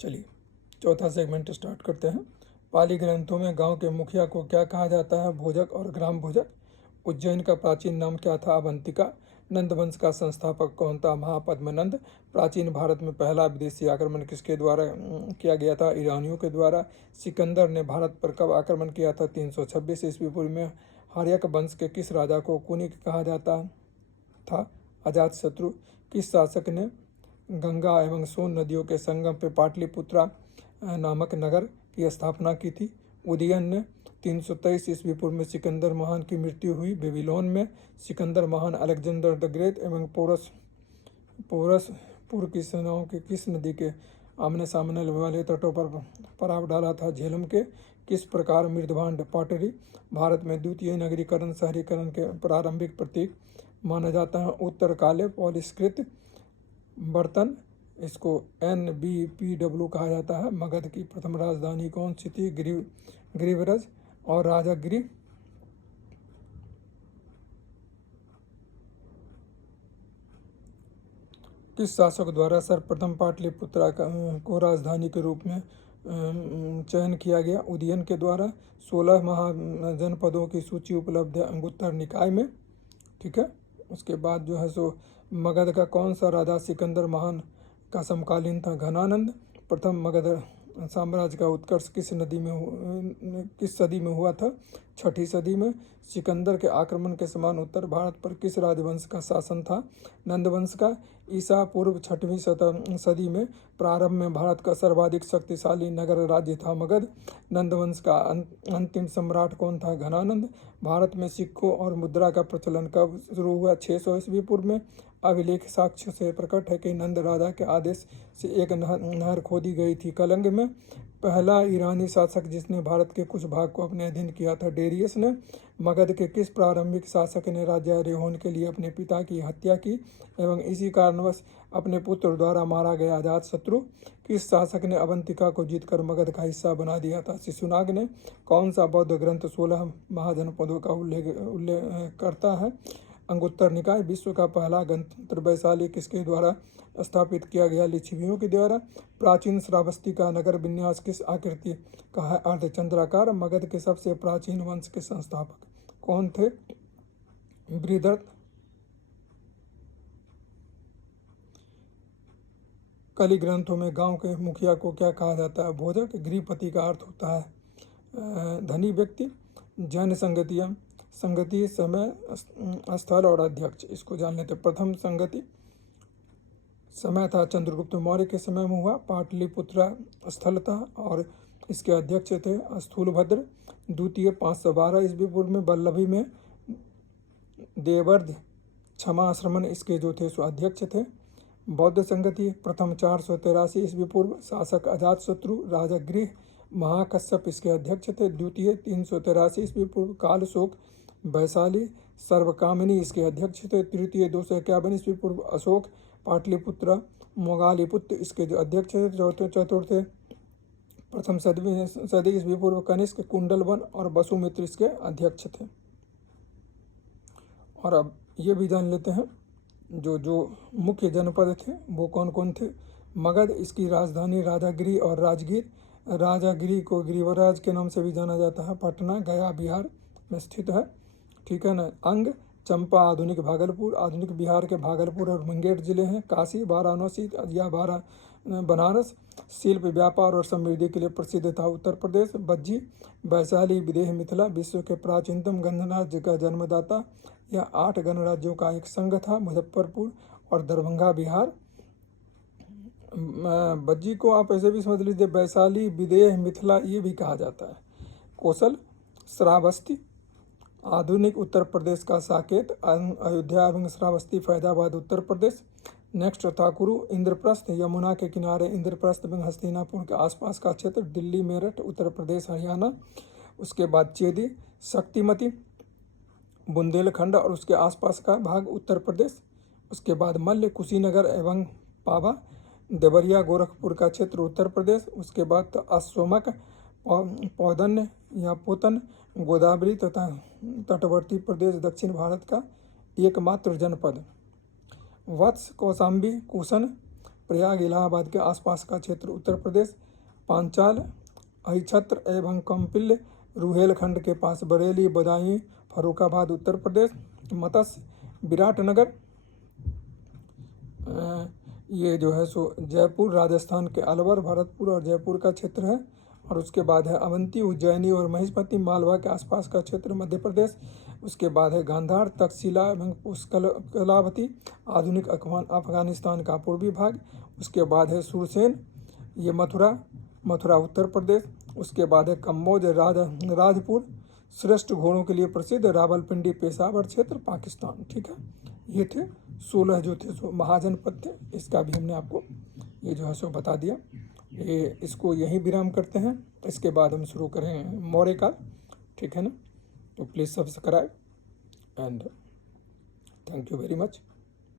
चलिए चौथा segment start करते हैं। पाली ग्रंथों में गांव के मुखिया को क्या कहा जाता है? भोजक और ग्राम भोजक। उज्जैन का प्राचीन नाम क्या था? अवंतिका। नंद वंश का संस्थापक कौन था? महापद्मनंद। प्राचीन भारत में पहला विदेशी आक्रमण किसके द्वारा किया गया था? ईरानियों के द्वारा। सिकंदर ने भारत पर कब आक्रमण किया था? 326 ईस्वी पूर्व में। हर्यक वंश के किस राजा को कुनिक कहा जाता था? अजातशत्रु। किस शासक ने गंगा एवं सोन नदियों के संगम पे पाटलिपुत्रा नामक नगर की स्थापना की थी? उदयन ने। 323 ईस्वी पूर्व में सिकंदर महान की मृत्यु हुई बेबीलोन में। सिकंदर महान अलेक्जेंडर द ग्रेट एवं पोरसपुर की सेनाओं के किस नदी के आमने सामने वाले तटों पर पड़ाव डाला था? झेलम के। किस प्रकार मृदभांड पॉटरी भारत में द्वितीय नगरीकरण शहरीकरण के प्रारंभिक प्रतीक माना जाता है? उत्तर काले पॉलिष्कृत बर्तन, इसको NBPW कहा जाता है। मगध की प्रथम राजधानी कौन सी थी? गिरिव्रज और राजगिरी। किस शासक द्वारा सर्वप्रथम पाटलिपुत्रा को राजधानी के रूप में चयन किया गया? उदयन के द्वारा। 16 महाजनपदों की सूची उपलब्ध है अंगुत्तर निकाय में। ठीक है। उसके बाद जो है सो मगध का कौन सा राजा सिकंदर महान का समकालीन था? घनानंद। प्रथम मगध साम्राज्य का उत्कर्ष किस सदी में हुआ था? 6ठी सदी में। सिकंदर के आक्रमण के समान उत्तर भारत पर किस राजवंश का शासन था? नंदवंश का। ईसा पूर्व 6वीं सदी में प्रारंभ में भारत का सर्वाधिक शक्तिशाली नगर राज्य था मगध। नंदवंश का अंतिम सम्राट कौन था? घनानंद। भारत में सिक्कों और मुद्रा का प्रचलन कब शुरू हुआ? 600 ईस्वी पूर्व में। अभिलेख साक्ष्य से प्रकट है कि नंद राजा के आदेश से एक नहर खोदी गई थी कलंग में। पहला ईरानी शासक जिसने भारत के कुछ भाग को अपने अधीन किया था? डेरियस ने। मगध के किस प्रारंभिक शासक ने राज्यारोहण के लिए अपने पिता की हत्या की एवं इसी कारणवश अपने पुत्र द्वारा मारा गया? अजातशत्रु। किस शासक ने अवंतिका को जीतकर मगध का हिस्सा बना दिया था? शिशुनाग ने। कौन सा बौद्ध ग्रंथ 16 महाजनपदों का उल्लेख करता है? अंगुत्तर निकाय। विश्व का पहला गणतंत्र वैशाली किसके द्वारा स्थापित किया गया? लिच्छवियों के द्वारा। प्राचीन श्रावस्ती का नगर विन्यास किस आकृति का है? अर्धचंद्राकार। मगध के सबसे प्राचीन वंश के संस्थापक कौन थे? बृहद्रथ। कली ग्रंथों में गांव के मुखिया को क्या कहा जाता है? भोजक। गृहपति का अर्थ होता है धनी व्यक्ति। जैन संगति समय स्थल और अध्यक्ष, इसको जान लेते। प्रथम संगति समय था चंद्रगुप्त मौर्य के समय में हुआ। पाटलिपुत्रा स्थल था और इसके अध्यक्ष थे स्थूलभद्र। द्वितीय 512 ईस्वी पूर्व में वल्लभी में देवर्ध क्षमाश्रमण इसके जो थे सो अध्यक्ष थे। बौद्ध संगति प्रथम 483 ईस्वी पूर्व। शासक अजातशत्रु। राजगृह महाकश्यप इसके अध्यक्ष थे। द्वितीय 383 ईस्वी पूर्व। कालशोक वैशाली सर्वकामिनी इसके अध्यक्ष थे। तृतीय 251 ईस्वी पूर्व। अशोक पाटलिपुत्र मोगालिपुत्र इसके जो अध्यक्ष थे। चतुर्थ प्रथम सदी ईस्वी पूर्व। कनिष्क कुंडलवन और वसुमित्र इसके अध्यक्ष थे। और अब ये भी जान लेते हैं जो मुख्य जनपद थे वो कौन कौन थे। मगध, इसकी राजधानी राजागिरी और राजगीर। राजागिरी को गिरिवराज के नाम से भी जाना जाता है। पटना गया बिहार में स्थित है। ठीक है ना। अंग चंपा आधुनिक भागलपुर, आधुनिक बिहार के भागलपुर और मुंगेर जिले हैं। काशी वाराणसी या बनारस शिल्प व्यापार और समृद्धि के लिए प्रसिद्ध था। उत्तर प्रदेश। बज्जी वैशाली विदेह मिथिला विश्व के प्राचीनतम गणराज्य का जन्मदाता। यह 8 गणराज्यों का एक संघ था। मुजफ्फरपुर और दरभंगा बिहार। बज्जी को आप ऐसे भी समझ लीजिए वैशाली विदेह मिथिला ये भी कहा जाता है। कौशल श्रावस्ती आधुनिक उत्तर प्रदेश का साकेत। अयोध्या एवं श्रावस्ती फैजाबाद उत्तर प्रदेश। नेक्स्ट थाकुरु इंद्रप्रस्थ यमुना के किनारे इंद्रप्रस्थ एवं हस्तिनापुर के आसपास का क्षेत्र। दिल्ली मेरठ उत्तर प्रदेश हरियाणा। उसके बाद चेदी शक्तिमती बुंदेलखंड और उसके आसपास का भाग उत्तर प्रदेश। उसके बाद मल्ल कुशीनगर एवं पावा देवरिया गोरखपुर का क्षेत्र उत्तर प्रदेश। उसके बाद अश्वमक पौधन्य या पोतन गोदावरी तथा तटवर्ती प्रदेश दक्षिण भारत का एकमात्र जनपद। वत्स कौशाम्बी कुशन प्रयाग इलाहाबाद के आसपास का क्षेत्र उत्तर प्रदेश, पांचाल, अहिछत्र एवं कंपिल्य रुहेलखंड के पास बरेली, बदायूं, फर्रुखाबाद उत्तर प्रदेश, मत्स्य, विराटनगर ये जो है सो जयपुर राजस्थान के अलवर, भरतपुर और जयपुर का क्षेत्र है। और उसके बाद है अवंती, उज्जैनी और महिष्मती मालवा के आसपास का क्षेत्र मध्य प्रदेश। उसके बाद है गांधार, तक्षशिला एवं पुष्कलावती आधुनिक अफगानिस्तान का पूर्वी भाग। उसके बाद है सुरसेन, ये मथुरा उत्तर प्रदेश। उसके बाद है कम्बोज, राजपुर श्रेष्ठ घोड़ों के लिए प्रसिद्ध, रावलपिंडी पेशावर क्षेत्र पाकिस्तान। ठीक है, ये थे 16 जो थे सो महाजनपद थे। इसका भी हमने आपको ये जो है सो बता दिया। ये इसको यहीं विराम करते हैं, इसके बाद हम शुरू करें मौर्य काल। ठीक है ना, तो please subscribe and thank you very much.